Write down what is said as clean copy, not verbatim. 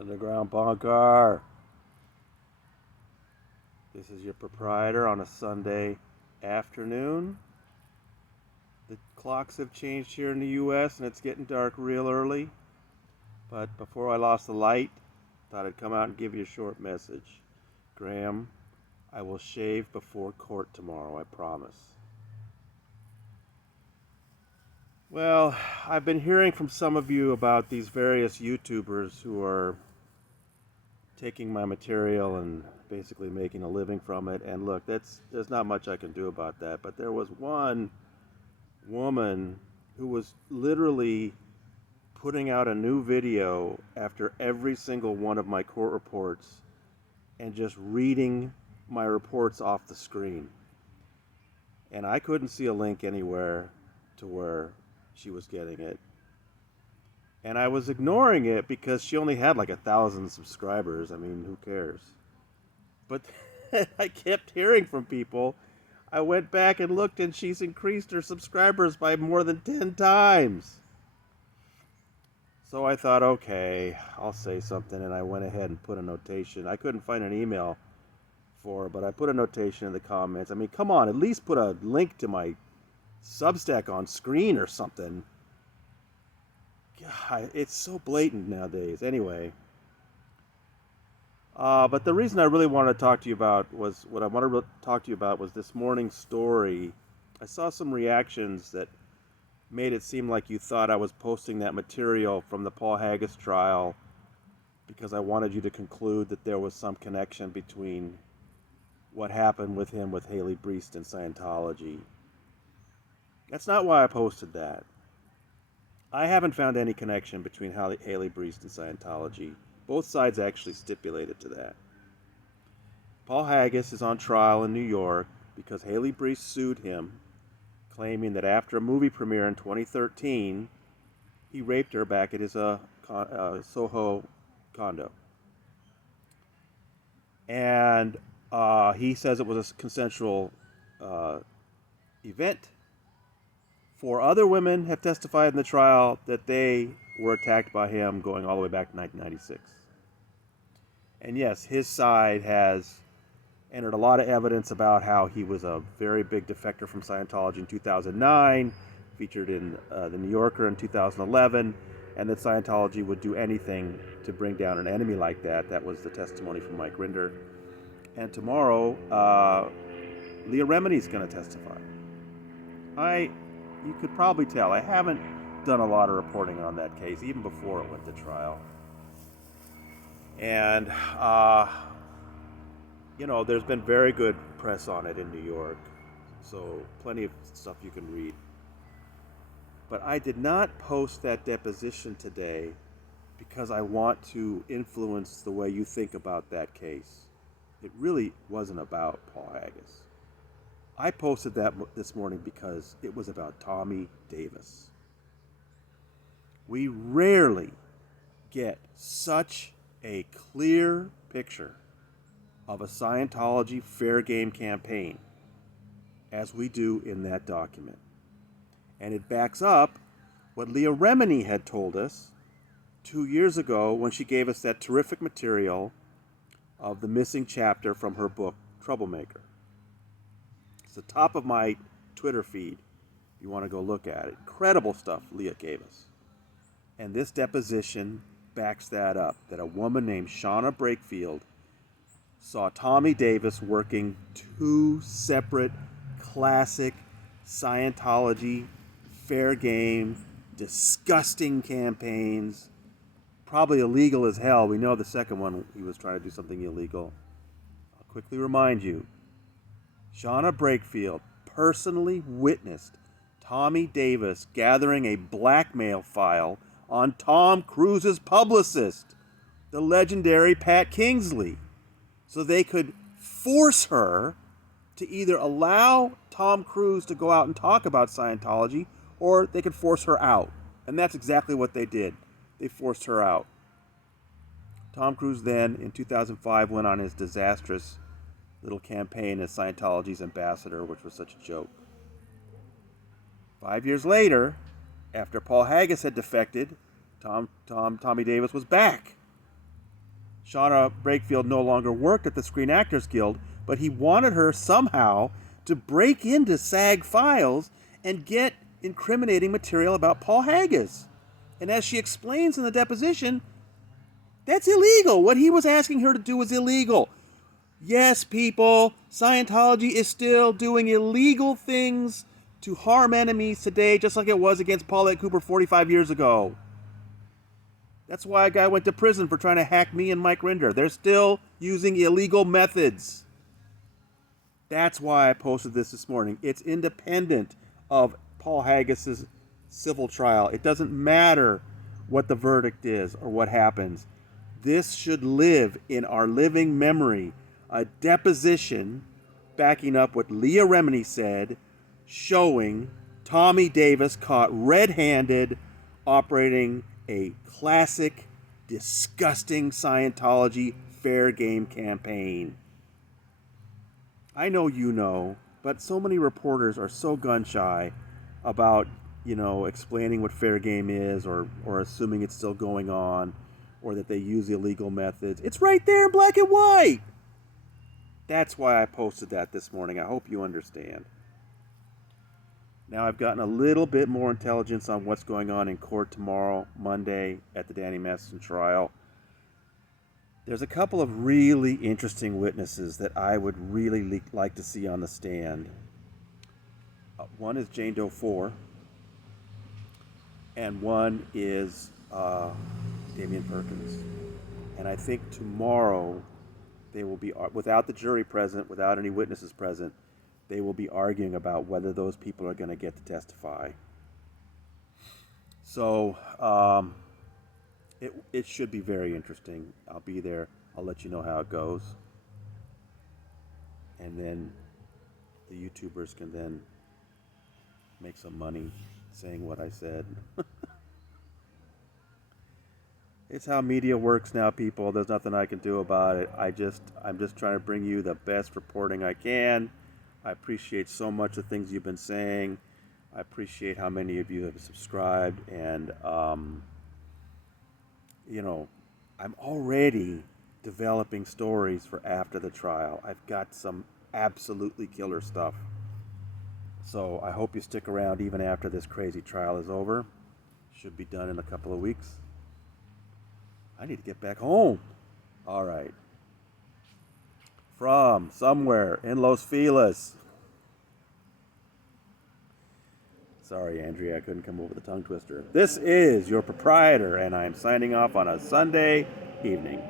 Underground Bunker. This is your proprietor on a Sunday afternoon. The clocks have changed here in the U.S. and it's getting dark real early. But before I lost the light, thought I'd come out and give you a short message. Graham, I will shave before court tomorrow, I promise. Well, I've been hearing from some of you about these various YouTubers who are taking my material and basically making a living from it. And look, there's not much I can do about that. But there was one woman who was literally putting out a new video after every single one of my court reports and just reading my reports off the screen. And I couldn't see a link anywhere to where she was getting it. And I was ignoring it because she only had like 1,000 subscribers. I mean, who cares? But I kept hearing from people. I went back and looked, and she's increased her subscribers by more than 10 times. So I thought, okay, I'll say something, and I went ahead and put a notation. I couldn't find an email for her, but I put a notation in the comments. I mean, come on, at least put a link to my Substack on screen or something. God, it's so blatant nowadays. Anyway, but the reason I really wanted to talk to you about was this morning's story. I saw some reactions that made it seem like you thought I was posting that material from the Paul Haggis trial because I wanted you to conclude that there was some connection between what happened with him with Haley Breest and Scientology. That's not why I posted that. I haven't found any connection between Haley Breest and Scientology. Both sides actually stipulated to that. Paul Haggis is on trial in New York because Haley Breest sued him, claiming that after a movie premiere in 2013, he raped her back at his Soho condo. And he says it was a consensual event. 4 other women have testified in the trial that they were attacked by him going all the way back to 1996. And yes, his side has entered a lot of evidence about how he was a very big defector from Scientology in 2009, featured in The New Yorker in 2011, and that Scientology would do anything to bring down an enemy like that. That was the testimony from Mike Rinder. And tomorrow, Leah Remini's going to testify. You could probably tell, I haven't done a lot of reporting on that case, even before it went to trial. And, there's been very good press on it in New York, so plenty of stuff you can read. But I did not post that deposition today because I want to influence the way you think about that case. It really wasn't about Paul Haggis. I posted that this morning because it was about Tommy Davis. We rarely get such a clear picture of a Scientology fair game campaign as we do in that document. And it backs up what Leah Remini had told us 2 years ago when she gave us that terrific material of the missing chapter from her book, Troublemaker. It's the top of my Twitter feed. If you want to go look at it. Incredible stuff Leah gave us. And this deposition backs that up, that a woman named Shauna Brakefield saw Tommy Davis working 2 separate classic Scientology fair game, disgusting campaigns, probably illegal as hell. We know the second one, he was trying to do something illegal. I'll quickly remind you, Shauna Brakefield personally witnessed Tommy Davis gathering a blackmail file on Tom Cruise's publicist, the legendary Pat Kingsley, so they could force her to either allow Tom Cruise to go out and talk about Scientology, or they could force her out. And that's exactly what they did. They forced her out. Tom Cruise then, in 2005, went on his disastrous little campaign as Scientology's ambassador, which was such a joke. 5 years later, after Paul Haggis had defected, Tommy Davis was back. Shauna Brakefield no longer worked at the Screen Actors Guild, but he wanted her somehow to break into SAG files and get incriminating material about Paul Haggis. And as she explains in the deposition, that's illegal. What he was asking her to do was illegal. Yes, people, Scientology is still doing illegal things to harm enemies today, just like it was against Paulette Cooper 45 years ago. That's why a guy went to prison for trying to hack me and Mike Rinder. They're still using illegal methods. That's why I posted this morning. It's independent of Paul Haggis's civil trial. It doesn't matter what the verdict is or what happens. This should live in our living memory. A deposition backing up what Leah Remini said, showing Tommy Davis caught red-handed operating a classic, disgusting Scientology fair game campaign. I know you know, but so many reporters are so gun-shy about, explaining what fair game is or assuming it's still going on or that they use illegal methods. It's right there, black and white. That's why I posted that this morning. I hope you understand. Now I've gotten a little bit more intelligence on what's going on in court tomorrow, Monday, at the Danny Masterson trial. There's a couple of really interesting witnesses that I would really like to see on the stand. One is Jane Doe 4, and one is Damian Perkins. And I think tomorrow they will be, without the jury present, without any witnesses present, they will be arguing about whether those people are going to get to testify. So it should be very interesting. I'll be there. I'll let you know how it goes. And then the YouTubers can then make some money saying what I said. It's how media works now, people. There's nothing I can do about it. I'm just trying to bring you the best reporting I can. I appreciate so much the things you've been saying. I appreciate how many of you have subscribed, and I'm already developing stories for after the trial. I've got some absolutely killer stuff. So I hope you stick around even after this crazy trial is over. Should be done in a couple of weeks. I need to get back home. All right. From somewhere in Los Feliz. Sorry, Andrea, I couldn't come up with a tongue twister. This is your proprietor, and I'm signing off on a Sunday evening.